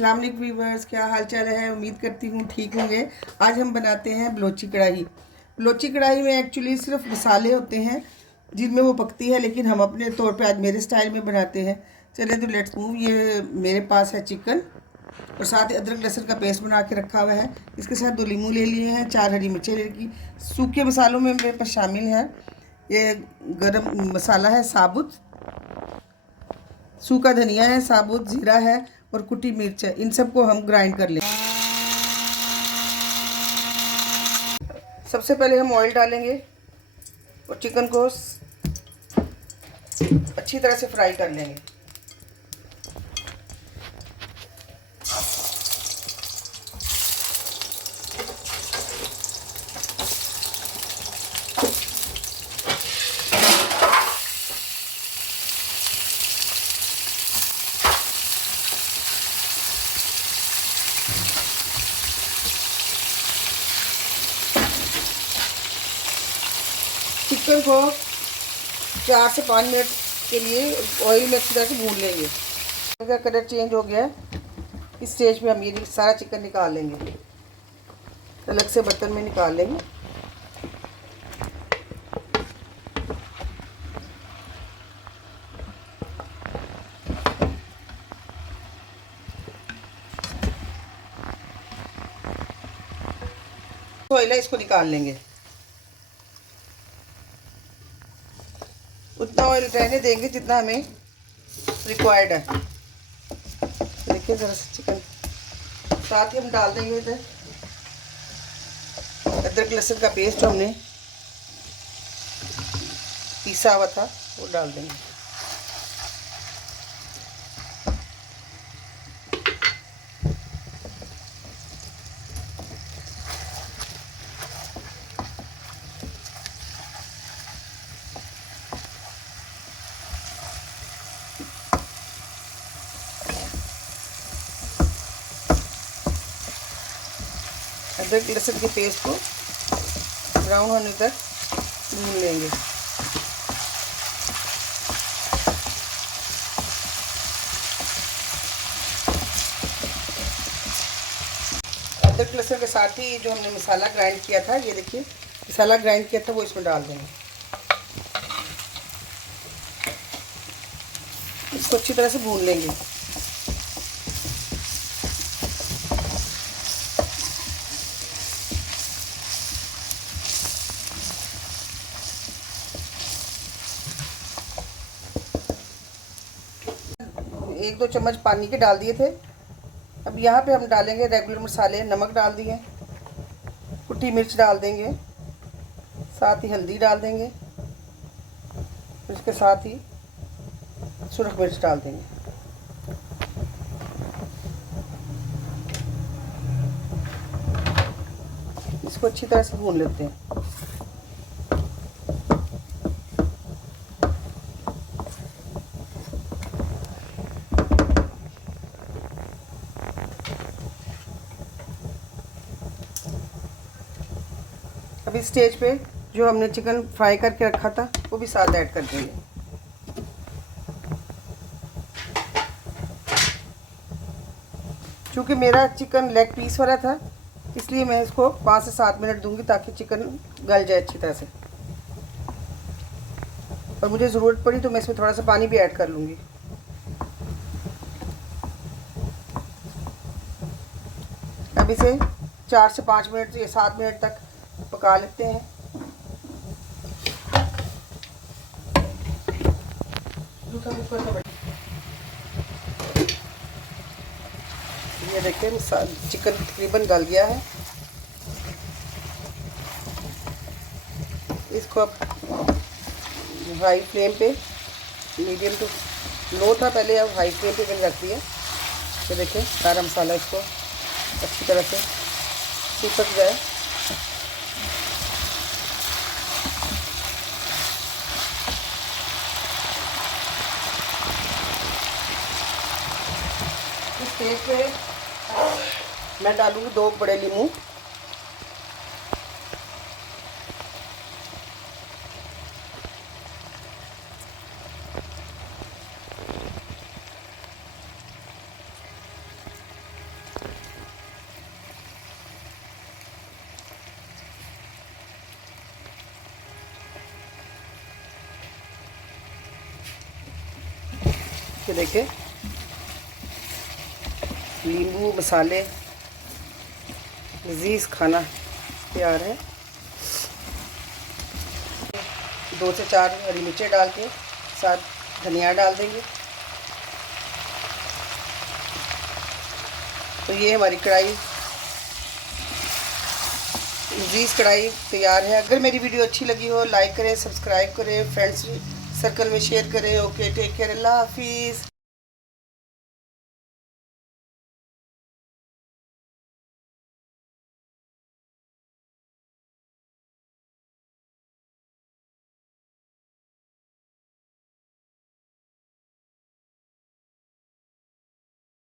अस्सलाम वालेकुम व्यूअर्स, क्या हाल चाल है। उम्मीद करती हूँ ठीक होंगे। आज हम बनाते हैं बलोची कढ़ाई। बलोची कढ़ाई में एक्चुअली सिर्फ मसाले होते हैं जिनमें वो पकती है, लेकिन हम अपने तौर पे आज मेरे स्टाइल में बनाते हैं। चले तो लेट्स मूव। ये मेरे पास है चिकन और साथ ही अदरक लहसुन का पेस्ट बना के रखा हुआ है। इसके साथ 2 नींबू ले लिए हैं, 4 हरी मिर्चें ले ली। सूखे मसालों में मेरे पास शामिल है ये गरम मसाला है साबुत, सूखा धनिया है, साबुत जीरा है और कुटी मिर्च है। इन सबको हम ग्राइंड कर लें। सबसे पहले हम ऑयल डालेंगे और चिकन को अच्छी तरह से फ्राई कर लेंगे। चिकन को 4 से 5 मिनट के लिए ऑयल में अच्छी तरह से भून लेंगे। इसका कलर चेंज हो गया है। इस स्टेज पे हम ये सारा चिकन निकाल लेंगे, अलग से बर्तन में निकाल लेंगे। ऑयल है, इसको निकाल लेंगे। उतना ऑयल रहने देंगे जितना हमें रिक्वायर्ड है। देखिए ज़रा सा चिकन, साथ ही हम डाल देंगे इधर अदरक लहसुन का पेस्ट जो हमने पीसा हुआ था वो डाल देंगे। अदरक लहसुन के पेस्ट को ब्राउन होने तक भून लेंगे। अदरक लहसुन के साथ ही जो हमने मसाला ग्राइंड किया था, ये देखिए मसाला ग्राइंड किया था वो इसमें डाल देंगे। इसको अच्छी तरह से भून लेंगे। एक दो चम्मच पानी के डाल दिए थे। अब यहाँ पे हम डालेंगे रेगुलर मसाले। नमक डाल दिए, कुटी मिर्च डाल देंगे, साथ ही हल्दी डाल देंगे, इसके साथ ही सुरख मिर्च डाल देंगे। इसको अच्छी तरह से भून लेते हैं। अब इस स्टेज पे जो हमने चिकन फ्राई करके रखा था वो भी साथ ऐड कर देंगे। क्योंकि मेरा चिकन लेग पीस वाला था, इसलिए मैं इसको 5 से 7 मिनट दूंगी ताकि चिकन गल जाए अच्छी तरह से। और मुझे ज़रूरत पड़ी तो मैं इसमें थोड़ा सा पानी भी ऐड कर लूँगी। अब इसे 4 से 5 मिनट या 7 मिनट तक पका लेते हैं। ये देखिए चिकन तकरीबन गल गया है। इसको अब हाई फ्लेम पे, मीडियम टू लो था पहले, अब हाई फ्लेम पे मैंने रख दिया। तो देखिए सारा मसाला इसको अच्छी तरह से चिपक जाए। इस स्टेज पे मैं डालूंगी 2 बड़े नींबू। ये देखें, नींबू मसाले, लजीज खाना तैयार है। 2 से 4 हरी मिर्चें डाल के साथ धनिया डाल देंगे। तो ये हमारी कढ़ाई, लजीज कढ़ाई तैयार है। अगर मेरी वीडियो अच्छी लगी हो लाइक करें, सब्सक्राइब करें, फ्रेंड्स सर्कल में शेयर करें। ओके, टेक केयर, अल्लाह हाफिज़।